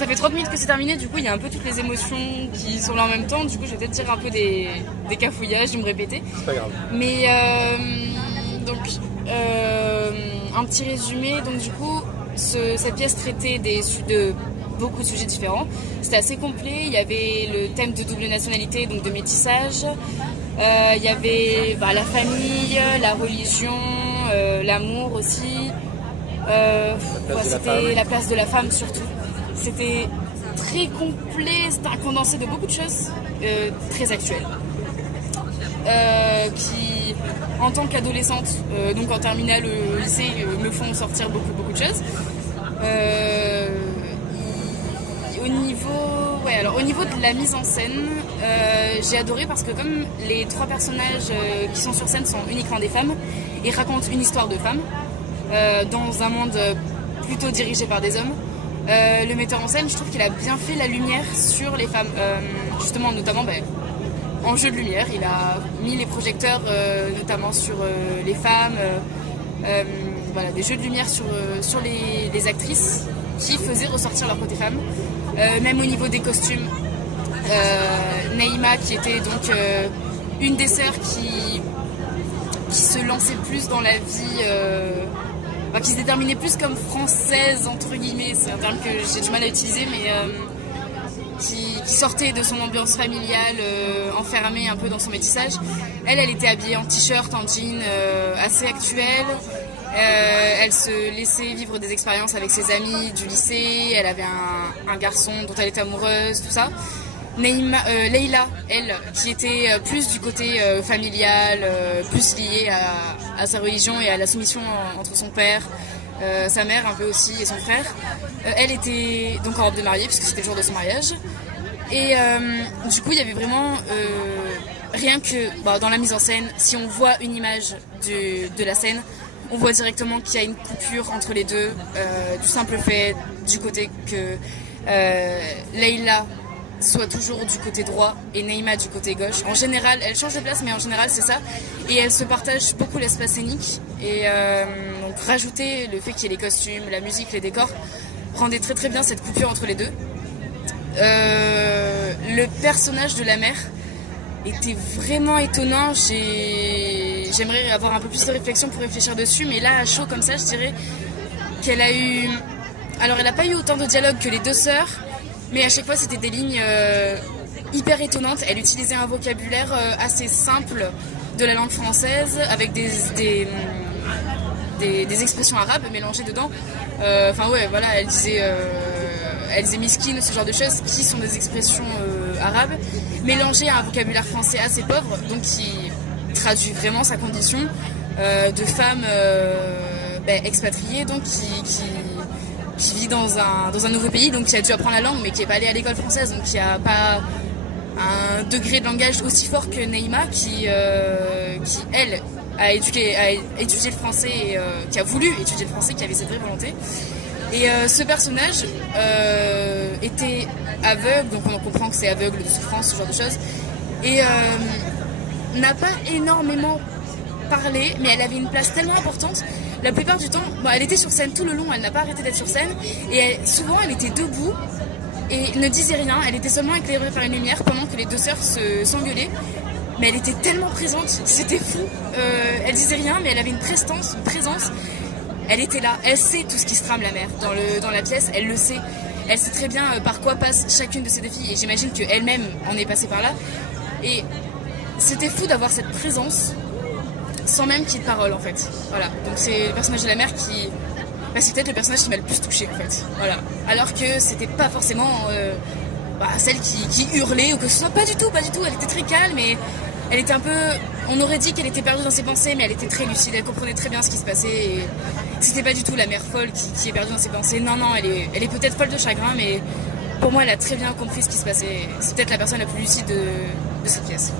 Ça fait 30 minutes que c'est terminé, du coup il y a un peu toutes les émotions qui sont là en même temps, du coup je vais peut-être dire un peu des cafouillages, de me répéter. C'est pas grave. Mais donc un petit résumé, donc du coup cette pièce traitait de beaucoup de sujets différents. C'était assez complet, il y avait le thème de double nationalité, donc de métissage, il y avait la famille, la religion, l'amour aussi, c'était la place de la femme surtout. C'était très complet, c'était un condensé de beaucoup de choses très actuelles. Qui, en tant qu'adolescente, donc en terminale lycée, me font sortir beaucoup de choses. Au niveau de la mise en scène, j'ai adoré parce que comme les trois personnages qui sont sur scène sont uniquement des femmes, ils racontent une histoire de femmes dans un monde plutôt dirigé par des hommes. Le metteur en scène, je trouve qu'il a bien fait la lumière sur les femmes, justement notamment en jeu de lumière. Il a mis les projecteurs notamment sur les femmes, des jeux de lumière sur les actrices qui faisaient ressortir leur côté femme. Même au niveau des costumes, Naïma qui était donc une des sœurs qui se lançait plus dans la vie, qui se déterminait plus comme française entre guillemets, c'est un terme que j'ai du mal à utiliser, mais qui sortait de son ambiance familiale, enfermée un peu dans son métissage. Elle était habillée en t-shirt, en jean, assez actuelle. Elle se laissait vivre des expériences avec ses amis du lycée. Elle avait un garçon dont elle était amoureuse, tout ça. Leïla, elle, qui était plus du côté familial, plus liée à sa religion et à la soumission entre son père, sa mère un peu aussi et son frère. Elle était donc en robe de mariée puisque c'était le jour de son mariage. Et du coup il y avait vraiment rien que dans la mise en scène, si on voit une image de la scène, on voit directement qu'il y a une coupure entre les deux, du simple fait du côté que Leïla soit toujours du côté droit et Naïma du côté gauche. En général, elle change de place, mais en général c'est ça. Et elles se partagent beaucoup l'espace scénique. Et donc rajouter le fait qu'il y ait les costumes, la musique, les décors, rendait très très bien cette coupure entre les deux. Le personnage de la mère était vraiment étonnant. J'aimerais avoir un peu plus de réflexion pour réfléchir dessus, mais là à chaud comme ça je dirais qu'elle a eu... Alors elle n'a pas eu autant de dialogue que les deux sœurs, mais à chaque fois c'était des lignes hyper étonnantes. Elle utilisait un vocabulaire assez simple de la langue française avec des expressions arabes mélangées dedans. Elle disait miskine, ce genre de choses qui sont des expressions arabes mélangées à un vocabulaire français assez pauvre, donc qui traduit vraiment sa condition de femme expatriée, donc qui vit dans un nouveau pays, donc qui a dû apprendre la langue mais qui n'est pas allée à l'école française, donc qui n'a pas un degré de langage aussi fort que Naïma qui elle a étudié le français et qui a voulu étudier le français, qui avait cette vraie volonté. Et ce personnage était aveugle, donc on comprend que c'est aveugle de souffrance, ce genre de choses, et n'a pas énormément parlé, mais elle avait une place tellement importante. La plupart du temps, elle était sur scène tout le long, elle n'a pas arrêté d'être sur scène, et souvent elle était debout et ne disait rien, elle était seulement éclairée par une lumière pendant que les deux sœurs s'engueulaient, mais elle était tellement présente, c'était fou. Elle disait rien, mais elle avait une présence. Elle était là, elle sait tout ce qui se trame la mère dans la pièce, elle le sait. Elle sait très bien par quoi passe chacune de ses deux filles, et j'imagine qu'elle-même en est passée par là. Et c'était fou d'avoir cette présence sans même qu'il y ait de parole en fait. Voilà, donc c'est le personnage de la mère qui... c'est peut-être le personnage qui m'a le plus touchée en fait. Voilà. Alors que c'était pas forcément celle qui hurlait ou que ce soit, pas du tout. Elle était très calme et elle était un peu... On aurait dit qu'elle était perdue dans ses pensées, mais elle était très lucide, elle comprenait très bien ce qui se passait. Et c'était pas du tout la mère folle qui est perdue dans ses pensées. Non, elle est peut-être folle de chagrin, mais pour moi elle a très bien compris ce qui se passait. C'est peut-être la personne la plus lucide de cette pièce.